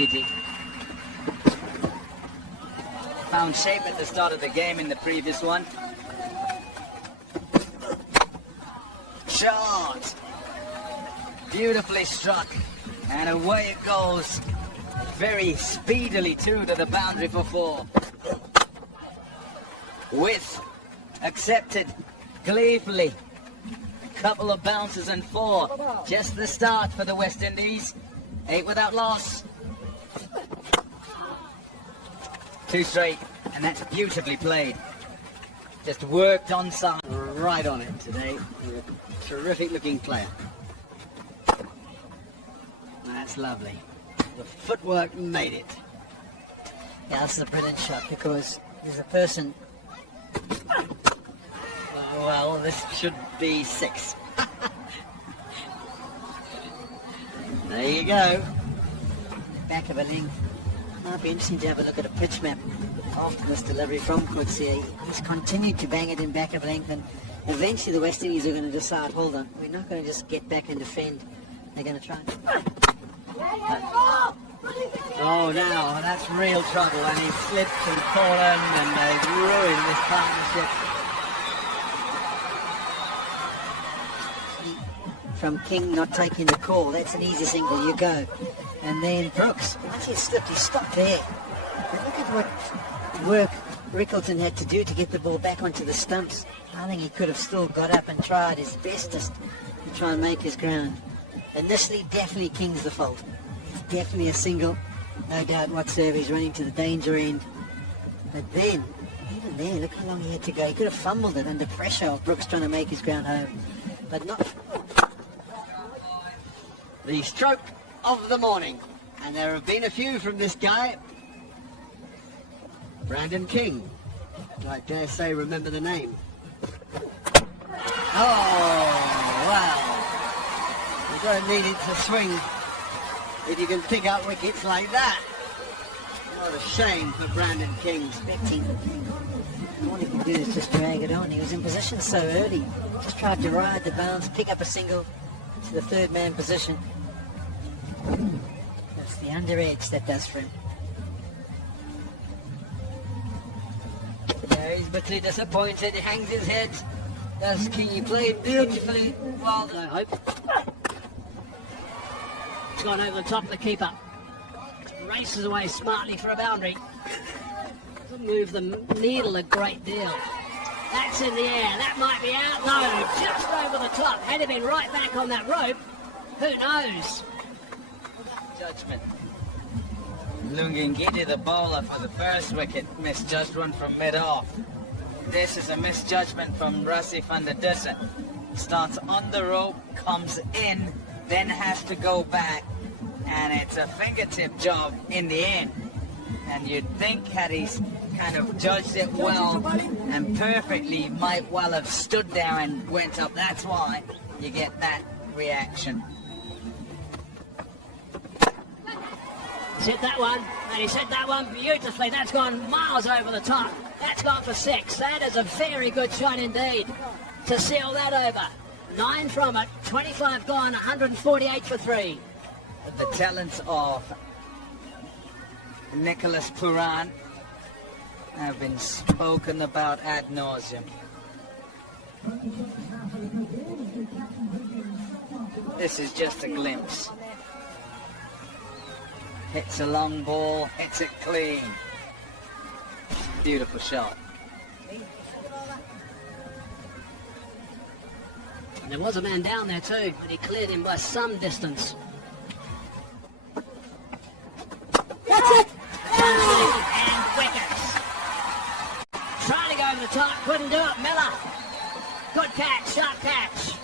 Giddy. Found shape at the start of the game in the previous one. Shot! Beautifully struck. And away it goes. Very speedily too to the boundary for 4. Width accepted gleefully. Couple of bounces and 4. Just the start for the West Indies. 8 without loss. 2 straight, and that's beautifully played. Just worked on side. Right on it today. A terrific looking player. That's lovely. The footwork made it. Yeah, this is a brilliant shot because there's a person. Oh, well, this should be 6. There you go. Back of a length. Might be interesting to have a look at a pitch map after this delivery from Coetzee. He's continued to bang it in back of length, and eventually the West Indies are going to decide, hold on, we're not going to just get back and defend. They're going to try. Oh, now that's real trouble, and he slipped and fallen, and they've ruined this partnership. From King not taking the call, that's an easy single, you go. And then Brooks, once he slipped, he stopped there. But look at what work Rickleton had to do to get the ball back onto the stumps. I think he could have still got up and tried his bestest to try and make his ground. Initially, definitely King's the fault. It's definitely a single, no doubt whatsoever. He's running to the danger end. But then, even there, look how long he had to go. He could have fumbled it under pressure of Brooks trying to make his ground home. But not. The stroke of the morning, and there have been a few from this guy. Brandon King. I dare say remember the name. Oh, wow. You don't need it to swing if you can pick up wickets like that. What a shame for Brandon King. Expecting. All he could do is just drag it on. He was in position so early. Just tried to ride the bounce, pick up a single to the third man position. That's the under edge that does for him. Yeah, he's bitterly disappointed. He hangs his head. That's King. He played beautifully well, I hope. It's gone over the top of the keeper. Races away smartly for a boundary. Doesn't move the needle a great deal. That's in the air. That might be out. No, just over the top. Had he been right back on that rope, who knows? Judgment. Lungingidi, the bowler for the first wicket, misjudged one from mid-off. This is a misjudgment from Rassi van der Dussen. Starts on the rope, comes in, then has to go back, and it's a fingertip job in the end. And you'd think had he kind of judged it well and perfectly, might well have stood there and went up. That's why you get that reaction. He's hit that one, and he's hit that one beautifully. That's gone miles over the top. That's gone for 6. That is a very good shot indeed to seal that over. 9 from it, 25 gone, 148 for 3. The talents of Nicholas Puran have been spoken about ad nauseum. This is just a glimpse. Hits a long ball, hits it clean. Beautiful shot. And there was a man down there too, but he cleared him by some distance. That's it! And wickets. Trying to go over the top, couldn't do it. Miller. Good catch, sharp catch.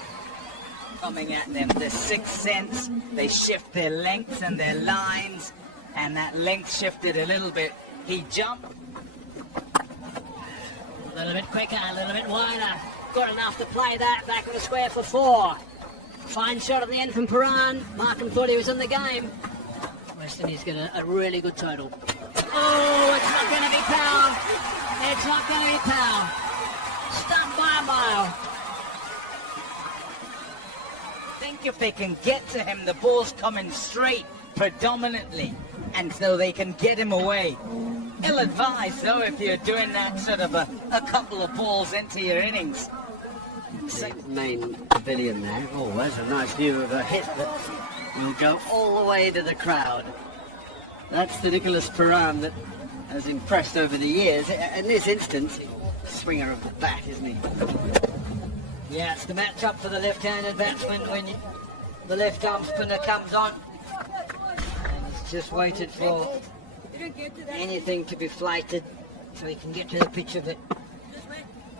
Coming at them, the sixth sense, they shift their lengths and their lines, and that length shifted a little bit. He jumped. A little bit quicker, a little bit wider. Good enough to play that back of the square for 4. Fine shot at the end from Puran. Markham thought he was in the game. West Indies get a really good total. Oh, it's not going to be power. It's not going to be power. Stumped by a mile. Think if they can get to him, the ball's coming straight predominantly, and so they can get him away. Ill-advised though if you're doing that sort of a couple of balls into your innings. So, Main pavilion there. Oh, there's a nice view of a hit that will go all the way to the crowd. That's the Nicholas Perrin that has impressed over the years. In this instance, swinger of the bat, isn't he? Yeah, it's the match-up for the left-handed batsman when the left-arm spinner comes on. And he's just waited for anything to be flighted so he can get to the pitch of it.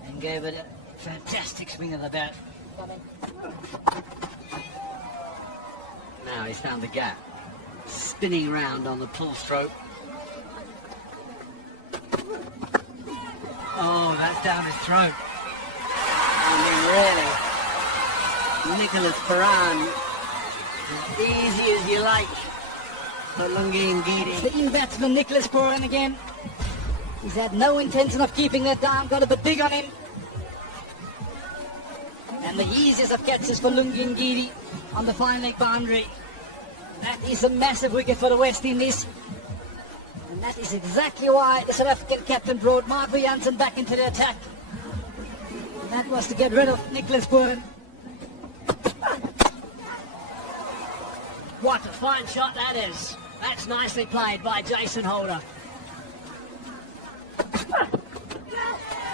And gave it a fantastic swing of the bat. Now he's found the gap. Spinning round on the pull stroke. Oh, that's down his throat. I mean, really, Nicholas Perrin, as easy as you like for Lungi and Gidi. Sitting batsman Nicholas Perrin again. He's had no intention of keeping that down, got a bit big on him. And the easiest of catches for Lungi and Gidi on the fine leg boundary. That is a massive wicket for the West Indies. And that is exactly why the South African captain brought Marco Jansen back into the attack. And that was to get rid of Nicholas Perrin. What a fine shot that is. That's nicely played by Jason Holder.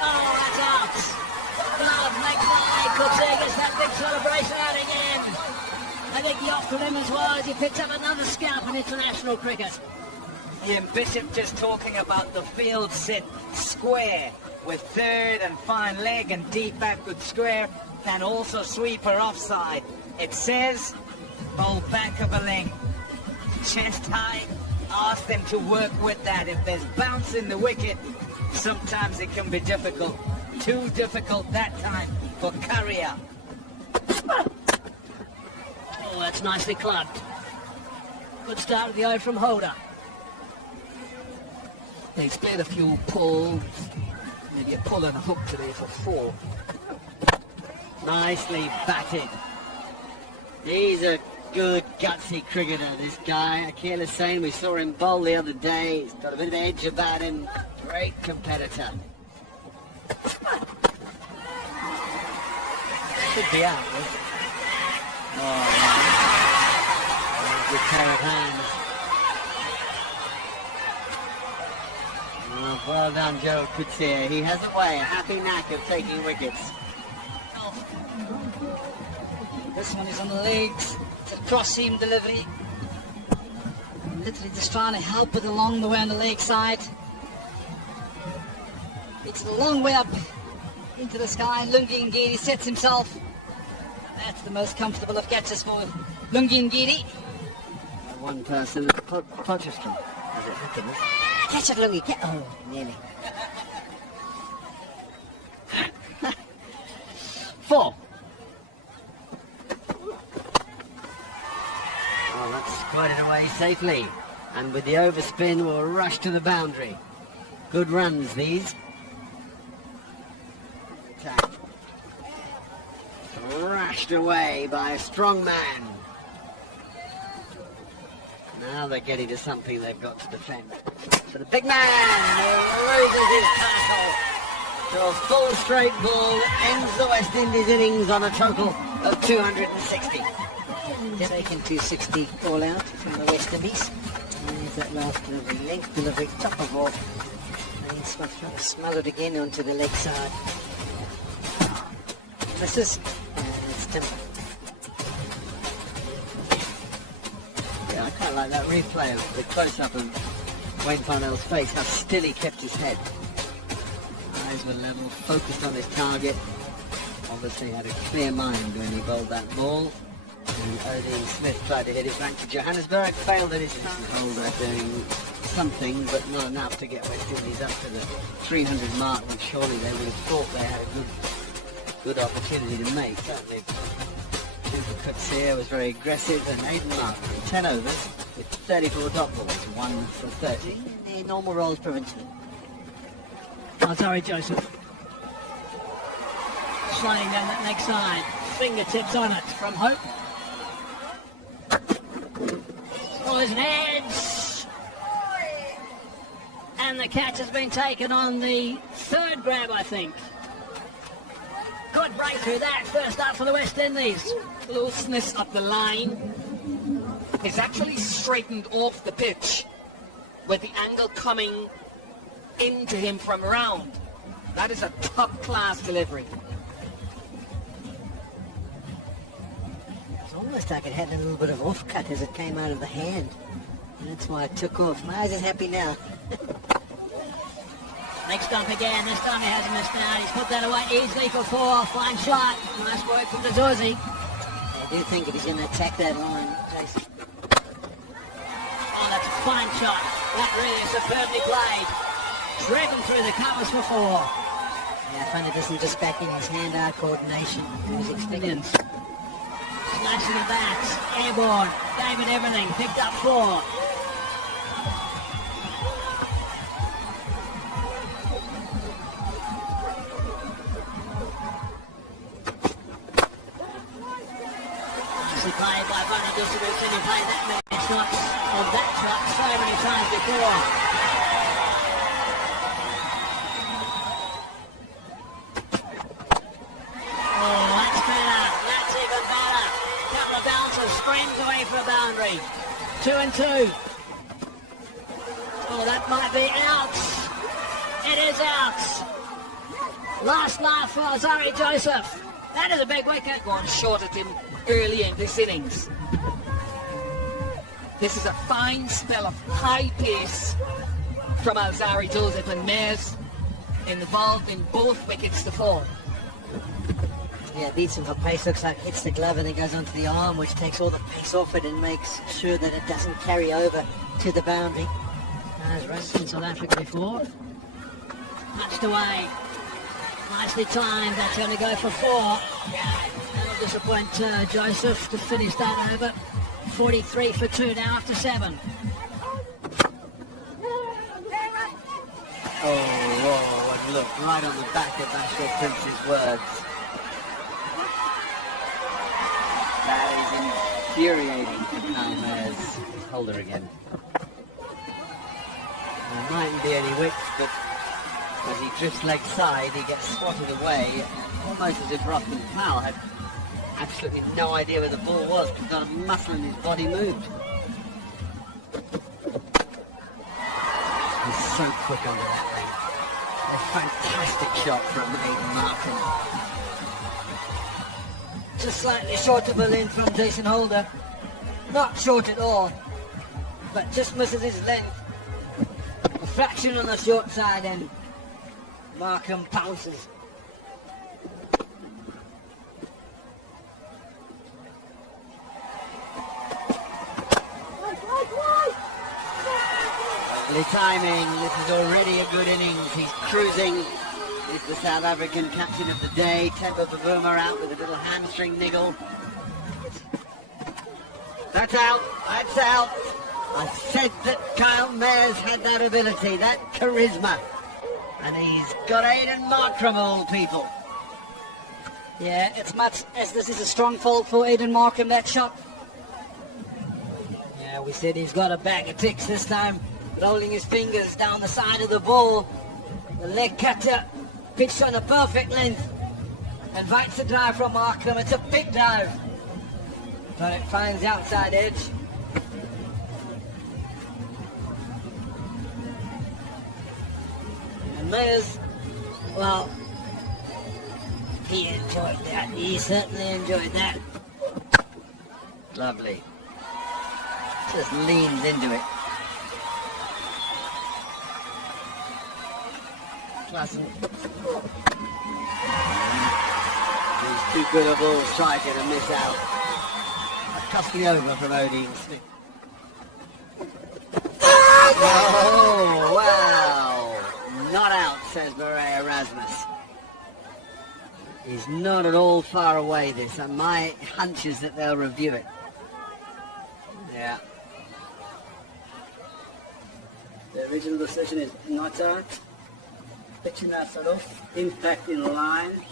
Oh, that's out. Love McFly Cooks there, gets that big celebration out again. I think the off for him as well as he picks up another scalp in international cricket. Ian Bishop just talking about the field sit square with third and fine leg and deep backward square and also sweeper offside. It says bowl back of a leg, chest high. Ask them to work with that. If there's bounce in the wicket, sometimes it can be difficult. Too difficult that time for Currier. Oh, that's nicely clubbed. Good start of the eye from Holder. He's played a few pulls, maybe a pull and a hook today for 4. Nicely batted. He's a good gutsy cricketer, this guy. Akil Hussain, we saw him bowl the other day. He's got a bit of edge about him. Great competitor. Should be out. Oh, good pair of hands. Oh, well done, Joe Coetzee. He has a way, a happy knack of taking wickets. This one is on the legs. It's a cross-seam delivery. Literally just trying to help it along the way on the leg side. It's a long way up into the sky. Lungi Ngidi sets himself. That's the most comfortable of catches for Lungi Ngidi. One person at Potchefstroom. Is it Hipkins? Catch it, Lungi. Oh, nearly. 4. Oh, that's squirted away safely. And with the overspin, we'll rush to the boundary. Good runs, these. Attack. Thrashed away by a strong man. Now they're getting to something they've got to defend. So the big man loses his tackle. So a full straight ball ends the West Indies innings on a total of 260. Taken 260 all out from the West Indies. And there's that last delivery, length delivery, top of off. And he's trying to smother it again onto the leg side. Misses. And it's timber. Yeah, I quite like that replay of the close-up of Wayne Parnell's face, how still he kept his head. Eyes were level, focused on his target. Obviously had a clear mind when he bowled that ball. And Odean Smith tried to hit it back to Johannesburg, failed at his Holder doing something, but not enough to get West Indies up to the 300 mark, which surely they would have thought they had a good opportunity to make. Certainly, Coetzee was very aggressive, and Aidan Martin, 10 overs with 34 dot balls, 1 for 30. The normal roles provincially. Oh, sorry, Joseph. Sliding down that leg side, fingertips on it from Hope. Oh, there's an edge. And the catch has been taken on the third grab, I think. Good breakthrough that, first up for the West Indies. Closeness of the line is actually straightened off the pitch with the angle coming into him from around. That is a top-class delivery. It's almost like it had a little bit of off-cut as it came out of the hand. And that's why it took off. Miles is happy now. Next up again, this time he hasn't missed out. He's put that away easily for 4. Fine shot. Nice work from Dazorzi. I do think if he's going to attack that line, Jason. Oh, that's a fine shot. That really is superbly played. Driven through the covers for 4. Yeah, I find it isn't just backing his hand-eye coordination. He was expecting. Slashing the bats. Airborne. Gave it everything. Picked up 4. Played by Bunny Dustin, who's been playing that many shots of that shot so many times before. Oh, that's better. That's even better. Couple of bouncers, screams away for a boundary. 2 and 2. Oh, that might be out. It is out. Last laugh for Zari Joseph. That is a big wicket. Gone short at him early in this innings. This is a fine spell of high pace from Alzari Joseph, and Mares involved in both wickets to fall. Yeah, beats him for pace. Looks like hits the glove and then goes onto the arm, which takes all the pace off it and makes sure that it doesn't carry over to the boundary. There's runs in South Africa before. Touched away. Nicely timed. That's going to go for 4. That'll disappoint Joseph to finish that over. 43 for 2 now after 7. Oh, and look, right on the back of Bashir Prince's words. That is infuriating. Mares holder again. There mightn't be any width, but as he drifts leg side, he gets swatted away, almost as if Ruffin Powell had absolutely no idea where the ball was, because not a muscle in his body moved. He's so quick under that ring. A fantastic shot from Aidan Markham. Just slightly short of a length from Jason Holder. Not short at all, but just misses his length. A fraction on the short side, and Markham pounces. Lovely timing. This is already a good innings. He's cruising. He's the South African captain of the day. Temba Bavuma out with a little hamstring niggle. That's out. That's out. I said that Kyle Mares had that ability, that charisma. And he's got Aidan Markram, all people. Yeah, it's much as this is a strong fault for Aidan Markham, that shot. Yeah, we said he's got a bag of ticks this time. Rolling his fingers down the side of the ball. The leg cutter pitched on a perfect length. Invites a drive from Markham. It's a big drive. But it finds the outside edge. And Mares, well, he enjoyed that. He certainly enjoyed that. Lovely. Just leans into it. Klaasen. These two good balls try to miss out. A custody over from Odin Smith. Oh, wow. Not out, says Marais Erasmus. He's not at all far away, this. And my hunch is that they'll review it. Yeah. The original decision is not out. Pitching that sort of impact in line.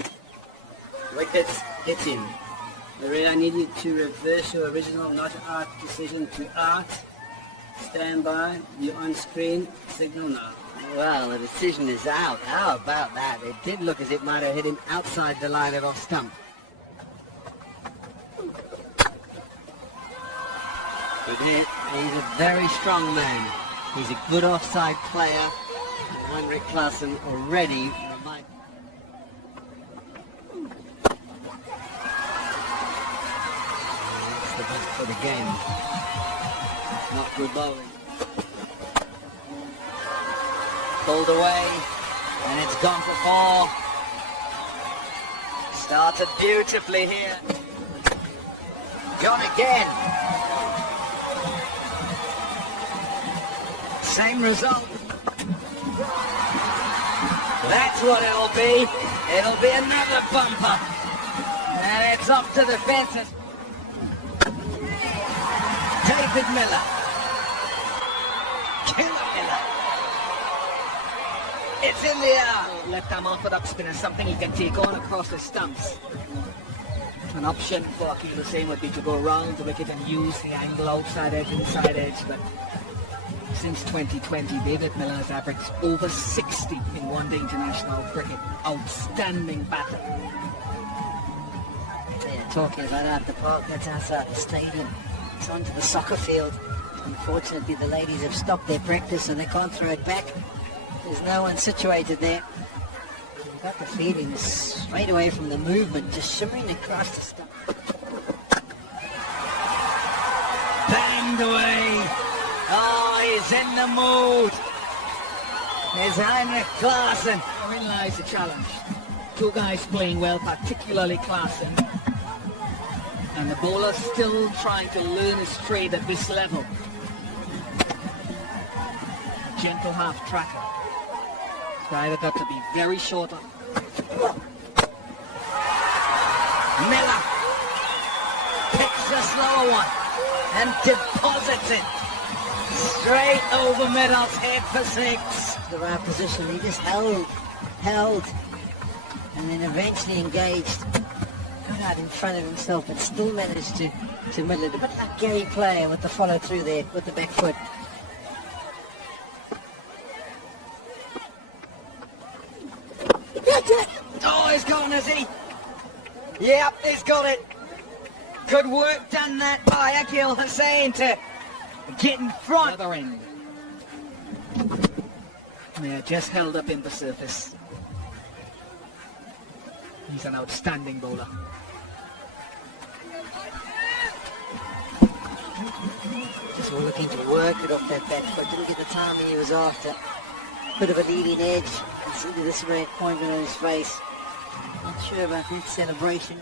Wickets hit him. I need you to reverse your original not out decision to out. Stand by. You're on screen. Signal now. Well, the decision is out. How about that? It did look as if it might have hit him outside the line of off stump. Good hit. He's a very strong man. He's a good offside player. And Heinrich Klaasen already remind. That's the best for the game. Not good bowling. Pulled away, and it's gone for 4. Started beautifully here. Gone again. Same result. That's what it'll be. It'll be another bumper. And it's up to the fences. David Miller. Killer Miller. It's in the air. Left arm orthodox spin is something he can take on across the stumps. An option for Akil Hussain would be to go around the wicket and use the angle outside edge, inside edge, but since 2020, David Miller has averaged over 60 in one-day international cricket. Outstanding batter. Yeah, talking about out the park, that's outside the stadium. It's onto the soccer field. Unfortunately, the ladies have stopped their practice and they can't throw it back. There's no one situated there. You've got the feeling straight away from the movement, just shimmering across the stump. Banged away. Oh, he's in the mood. There's Heinrich Klaasen. Wherein lies the challenge. Two guys playing well, particularly Klaasen. And the bowler still trying to learn his trade at this level. Gentle half tracker. It's either got to be very short on. Miller picks the slower one and deposits it straight over Middle's head for 6. The right position, he just held, and then eventually engaged. Got out in front of himself, but still managed to middle it. A bit like Gary Player with the follow through there, with the back foot. Oh, he's gone, has he? Yep, he's got it. Good work done that by Akil Hussain to get in front. Other end. Yeah, just held up in the surface. He's an outstanding bowler. Just looking to work it off that back foot. Didn't get the timing he was after. Bit of a leading edge. See this red pointing on his face. Not sure about that celebration.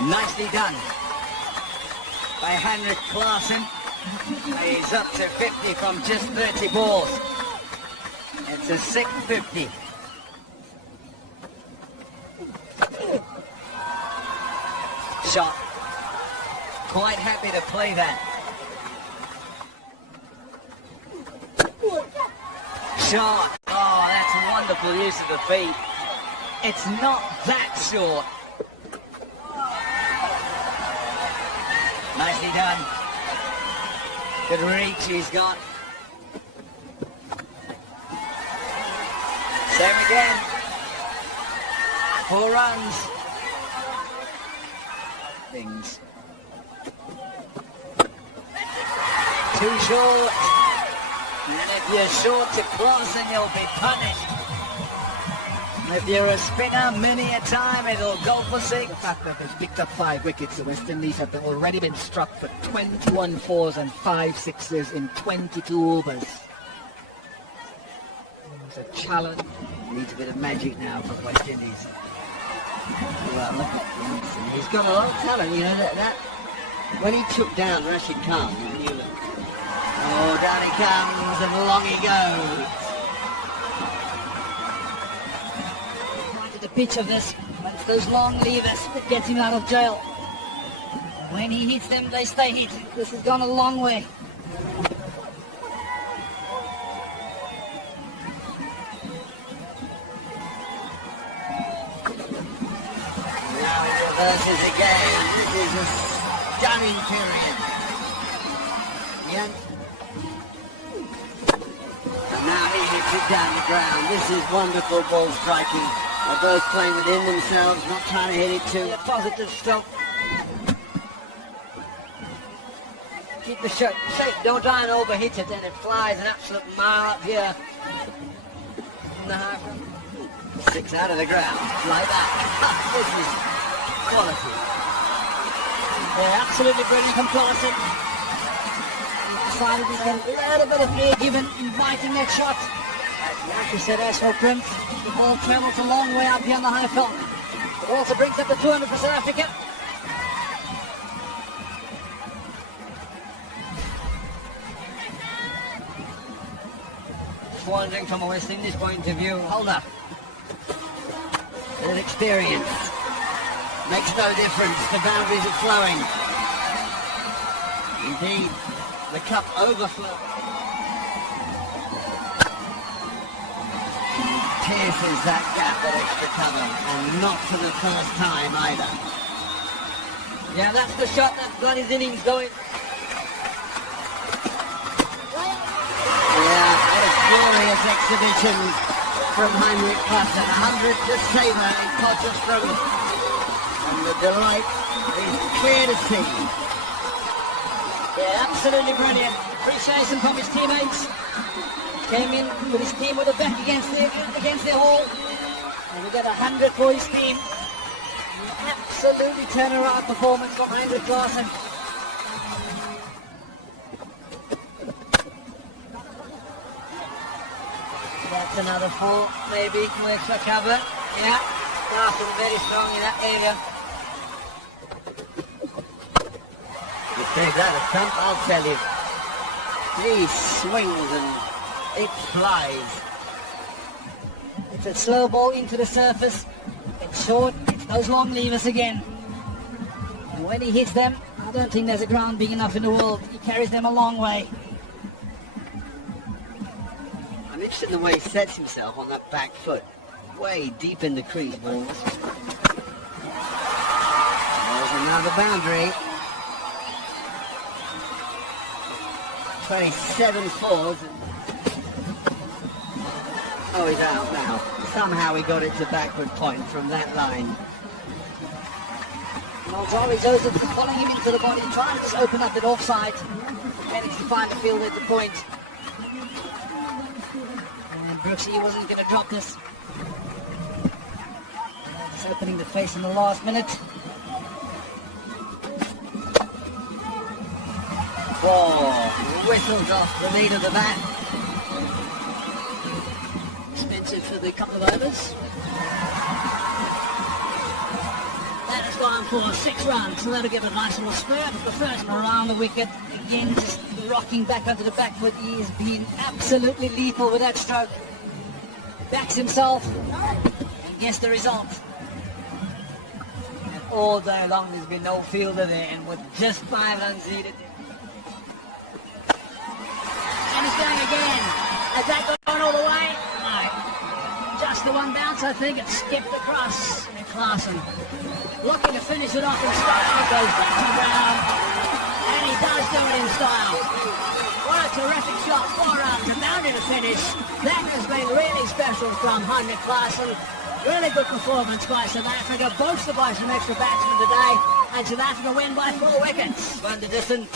Nicely done by Heinrich Klaasen. He's up to 50 from just 30 balls. It's a 650. Shot. Quite happy to play that. Shot. Oh, that's a wonderful use of the feet. It's not that short. Nicely done. Good reach he's got. Same again. 4 runs. Things. Too short. And if you're short to Klaasen, you'll be punished. If you're a spinner, many a time it'll go for 6. The fact that they've picked up 5 wickets, the West Indies have already been struck for 21 4s and 5 6s in 22 overs. It's a challenge. Needs a bit of magic now from West Indies. Well, look at him. He's got a lot of talent, you know, that when he took down Rashid Khan, you look. Oh, down he comes and along he goes. Right at the pitch of this, but it's those long levers that gets him out of jail. When he hits them, they stay hit. This has gone a long way. Now he reverses again. This is a stunning period. Yeah. And now he hits it down the ground. This is wonderful ball striking. They're both playing within themselves, not trying to hit it too. A positive stroke. Keep the shape. Don't try and overhit it, and it flies an absolute mile up here. From the half. 6 out of the ground, like that. This is quality. Yeah, absolutely brilliant from Klaasen. He's decided to get a little bit of air given, inviting that shot. Like you said, as for Prince, the ball travels a long way up here on the high field. It also brings up the 200 for South Africa. Just wondering from a West Indies point of view, hold up. That experience makes no difference. The boundaries are flowing. Indeed, the cup overflows. Pierces that gap, that extra cover, and not for the first time either. Yeah, that's the shot that got his innings going. Yeah, what a glorious exhibition from Heinrich. 100 to savour in Potchefstroom. And the delight is clear to see. Yeah, absolutely brilliant. Appreciation from his teammates. Came in with his team with a back against the wall. And we got 100 for his team. Absolutely turnaround performance from Heinrich Klaasen. That's another 4, maybe, for extra cover. Yeah, Klaasen very strong in that area. You take that a thump, I'll tell you. 3 swings and it flies. It's a slow ball into the surface. It's short. It's those long levers again. And when he hits them, I don't think there's a ground big enough in the world. He carries them a long way. I'm interested in the way he sets himself on that back foot. Way deep in the crease, balls. There's another boundary. 27 fours. Oh, he's out now. Somehow he got it to backward point from that line. Alzari Joseph is following him into the body, trying to just open up that offside. Managed to find the field at the point. And Brooksy wasn't going to drop this. Just opening the face in the last minute. Ball whistles off the lead of the bat. Expensive for the couple of overs. That has gone for 6 runs, so that'll give a nice little spur. But the first one around the wicket, again just rocking back onto the back foot. He has been absolutely lethal with that stroke. Backs himself and gets the result. And all day long there's been no fielder there, and with just 5 runs needed. And he's going again. Has that gone all the way? No. Just the one bounce, I think. It skipped across. And Klaasen looking to finish it off in style. Goes back to the ground. And he does do it in style. What a terrific shot. 4 runs. A boundary to finish. That has been really special from Heinrich Klaasen. Really good performance by South Africa. Boasted by some extra batsmen today. And South Africa win by 4 wickets. Van der Dussen